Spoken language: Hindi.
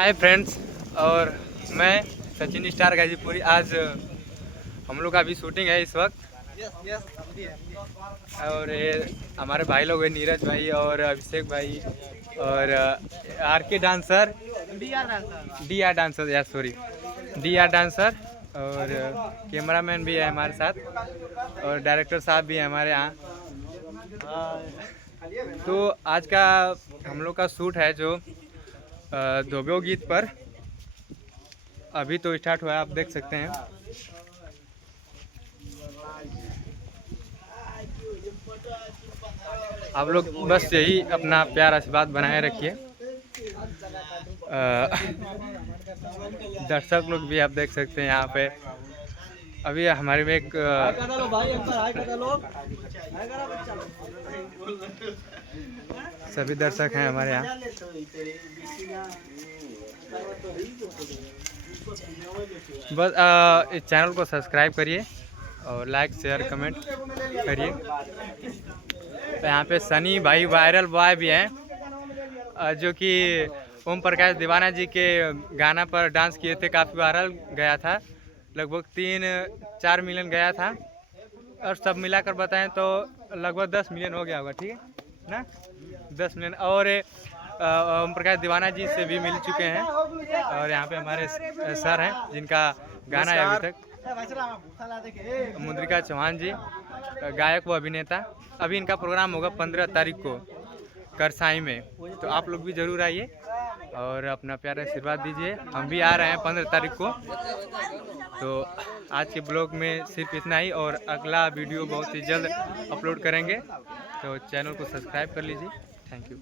हाय फ्रेंड्स, और मैं सचिन स्टार गाजीपुरी। आज हम लोग का भी शूटिंग है इस वक्त। और ये हमारे भाई लोग हैं, नीरज भाई और अभिषेक भाई और आर के डांसर, डी आर डांसर या सॉरी डी आर डांसर, और कैमरामैन भी है हमारे साथ और डायरेक्टर साहब भी हैं हमारे यहाँ। तो आज का हम लोग का शूट है जो धोबो गीत पर अभी तो स्टार्ट हुआ है, आप देख सकते हैं। आप लोग बस यही अपना प्यार आशीर्वाद बनाए रखिए। दर्शक लोग भी आप देख सकते हैं यहाँ पे। अभी हमारे में एक सभी दर्शक हैं हमारे यहाँ। बस इस चैनल को सब्सक्राइब करिए और लाइक शेयर कमेंट करिए। तो यहाँ पे सनी भाई वायरल बॉय भी हैं जो कि ओम प्रकाश दीवाना जी के गाना पर डांस किए थे। काफ़ी वायरल गया था, लगभग 3-4 मिलियन गया था। और सब मिलाकर बताएं तो लगभग 10 मिलियन हो गया होगा, ठीक है ना? 10 मिलियन। और ओम प्रकाश दीवाना जी से भी मिल चुके हैं। और यहाँ पे हमारे सर हैं जिनका गाना है अभी तक, मुद्रिका चौहान जी, गायक व अभिनेता। अभी इनका प्रोग्राम होगा 15 तारीख को करसाई में, तो आप लोग भी ज़रूर आइए और अपना प्यारा आशीर्वाद दीजिए। हम भी आ रहे हैं 15 तारीख को। तो आज के ब्लॉग में सिर्फ इतना ही, और अगला वीडियो बहुत ही जल्द अपलोड करेंगे, तो चैनल को सब्सक्राइब कर लीजिए। Thank you.